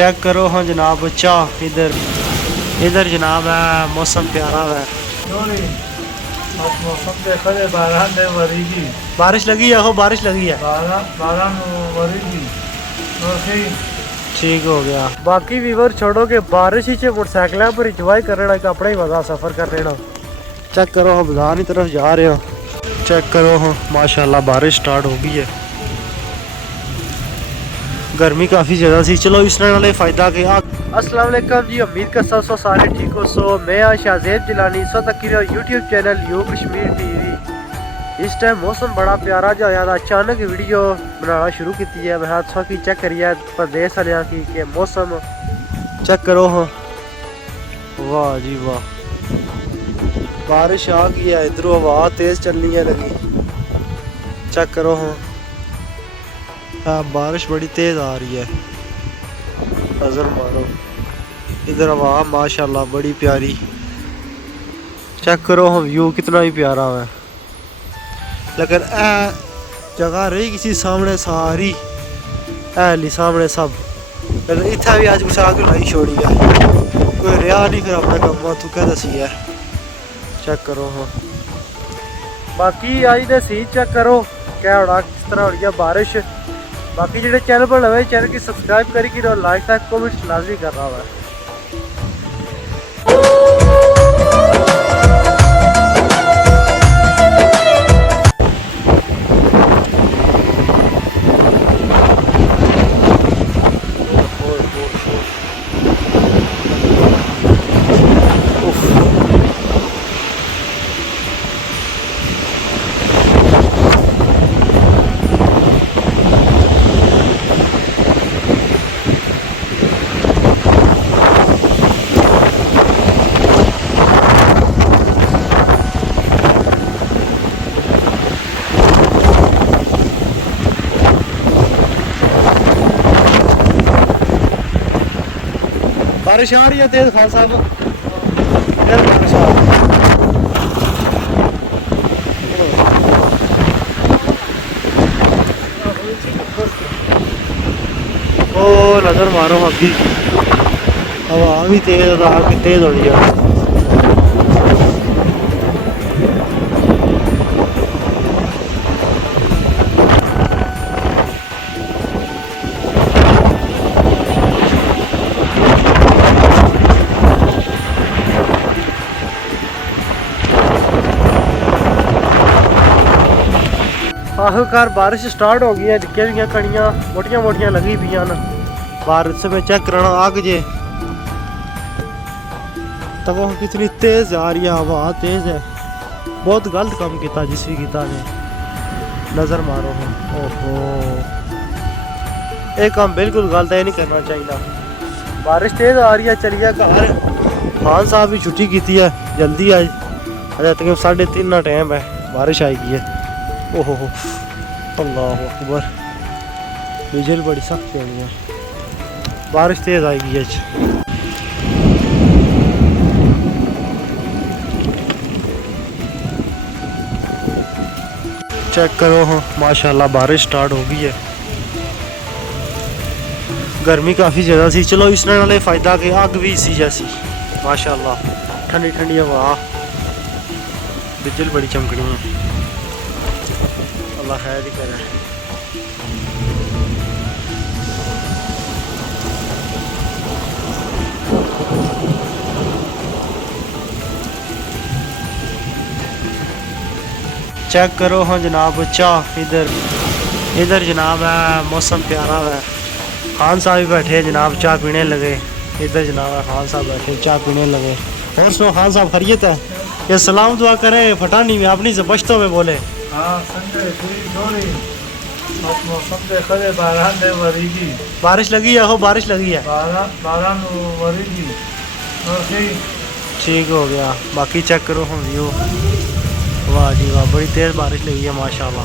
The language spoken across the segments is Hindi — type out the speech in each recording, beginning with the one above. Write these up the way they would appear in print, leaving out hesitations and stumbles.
चेक करो हाँ जनाब बच्चा इधर इधर जनाब है मौसम प्यारा है। मौसम देखा जाए बारह ने वरीगी बारिश लगी है हो बारिश लगी है बारह वरीगी ठीक हो गया। बाकी व्यूअर छोड़ो के बारिश ही मोटरसाइकिल पर इंजॉय कर रहा है अपना ही मजा सफर कर रहे हो। चेक करो हम बाजार की तरफ जा रहे हो। चेक करो हाँ माशाल्लाह बारिश स्टार्ट हो गई है। गर्मी काफ़ी ज़्यादा सी। चलो इस नाले फ़ायदा के अस्सलाम वालेकुम जी, उम्मीद कर सब सारे ठीक हो। सो मैं शाहजेब जिलानी सो तक YouTube channel you Kashmir TV. इस टाइम मौसम बड़ा प्यारा जो आया अचानक वीडियो बनाना शुरू की है। मैं की चेक करिए प्रदेश वाले की मौसम चेक करो हाँ वाह जी वाह बारिश आ गई है। इधरों हवा तेज़ चलनी है लगी। चेक करो हाँ बारिश बड़ी तेज़ आ रही है। नज़र मारो इधर हवा माशाल्लाह बड़ी प्यारी। चेक करो हम व्यू कितना ही प्यारा है। लेकिन जगह रही किसी सामने सारी ऐली सामने सब। लेकिन इतना भी अज कुछ आगे लाई छोड़ी है कोई रहा नहीं फिर अपने कम तू क्या दसी है। चेक करो हाँ बाकी आज दे सी चेक करो क्या होना किस तरह हो रही है बारिश। बाकी जो चैनल पर नवे चैनल की सब्सक्राइब करी और लाइक तक कमेंट लाजमी कर रहा है। बारिश आ रही है तेज खान साहब बारिश आ रही है। ओ नजर मारो अभी हवा भी तेज हो रही है। आखिरकार बारिश स्टार्ट हो गई है। निक्कियां कड़ियां मोटियां मोटियां लगी पी बारिश में चेक कराना आग जे तब वो कितनी तेज आ रही है हवा तेज है। बहुत गलत काम किया जिस भी किया ने नजर मारो हम। ओहो ये काम बिल्कुल गलत है नहीं करना चाहिए। बारिश तेज आ रही है चलिए घर। खान साहब भी छुट्टी की है जल्दी आज अरे तक 3:30 टाइम है बारिश आएगी है। ओहो अल्लाह अकबर बिजली बड़ी सख्त है बारिश तेज आएगी आज। चेक करो हाँ माशाल्लाह बारिश स्टार्ट हो गई है। गर्मी काफ़ी ज़्यादा सी। चलो इस नाले फ़ायदा के अग भी सी जैसी माशाल्लाह ठंडी ठंडी हवा बिजली बड़ी चमकनी है। अल्लाह खैर ही करे। चेक करो हाँ जनाब बच्चा इधर जनाब है मौसम प्यारा है। खान साहब भी बैठे जनाब चाय पीने लगे। इधर जनाब है खान साहब बैठे चाय पीने लगे। और सुनो खान साहब खैरियत है ये सलाम दुआ करें फटानी में अपनी से बचतों में बोले। मौसम देखा जाए बारह ने वरीगी बारिश लगी है हो बारिश लगी है बारह वरीगी ठीक हो गया। बाकी चेक करो हम व्यू वाह जी वाह बड़ी तेज बारिश लगी है माशाल्लाह।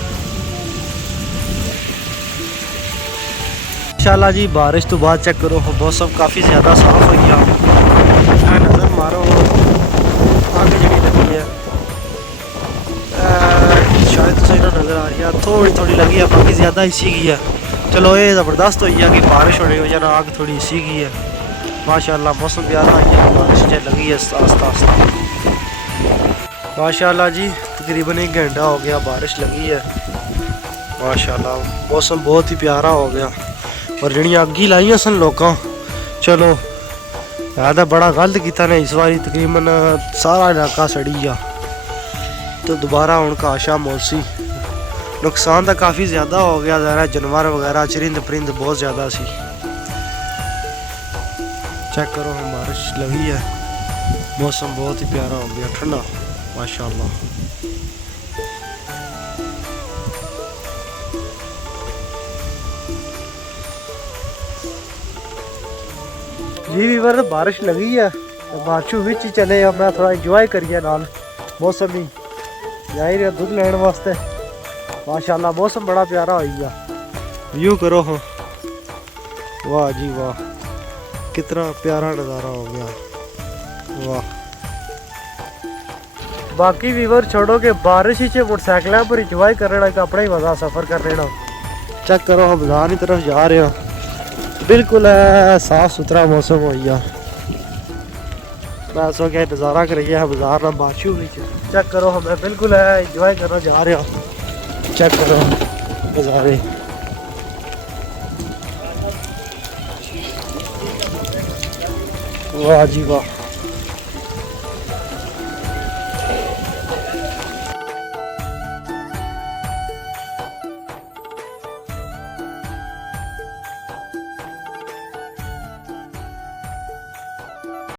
माशाल्लाह जी बारिश तो बाद चेक करो मौसम काफ़ी ज़्यादा साफ हो गया। नज़र मारो आगे जड़ी लगी है शायद सही ना नज़र आ रही है थोड़ी थोड़ी लगी है बाकी ज़्यादा इसी की है। चलो ये ज़बरदस्त हुई है कि बारिश होने की वजह से आग थोड़ी सी गई है। माशाल्लाह मौसम प्यारा हुई है, बारिश जो लगी है आस्ता आस्ता। माशाल्लाह जी तकरीबन 1 घंटा हो गया बारिश लगी है। माशाल्लाह मौसम बहुत ही प्यारा हो गया। और जड़ियाँ अग्गी लाइया सन लोगों, चलो ज़्यादा बड़ा गलत किया ने इस बारी, तकरीबन सारा इलाका सड़ी गया। तो दोबारा उनका आशा मौसी नुकसान तो काफ़ी ज़्यादा हो गया, ज़रा जानवर वगैरह चरिंद परिंद बहुत ज़्यादा सी। चेक करो हम बारिश लगी है, मौसम बहुत ही प्यारा हो गया, ठंडा माशाल्लाह। जी वीवर बारिश लगी है, बारिशों विच ही चले मैं थोड़ा इंजॉय करिए नाल मौसम ही जाहिर है दूध लेने वास्ते। माशाल्लाह मौसम बड़ा प्यारा हो गया, व्यू करो हाँ, वाह जी वाह कितना प्यारा नज़ारा हो गया, वाह। बाकी वीवर छोड़ो के बारिश ही मोटरसाइकिल पर इंजॉय करने का अपना ही मज़ा, सफ़र करने का। चेक करो हम बाजार की तरफ जा रहे हो, बिल्कुल है साफ सुथरा मौसम हो गया। मैं सो क्या नज़ारा करिए बाजार में बारिश हुई। चेक करो हमें बिल्कुल है इंजॉय करना जा रहे हो, चेक करो नज़ारे। वाह जी वाह।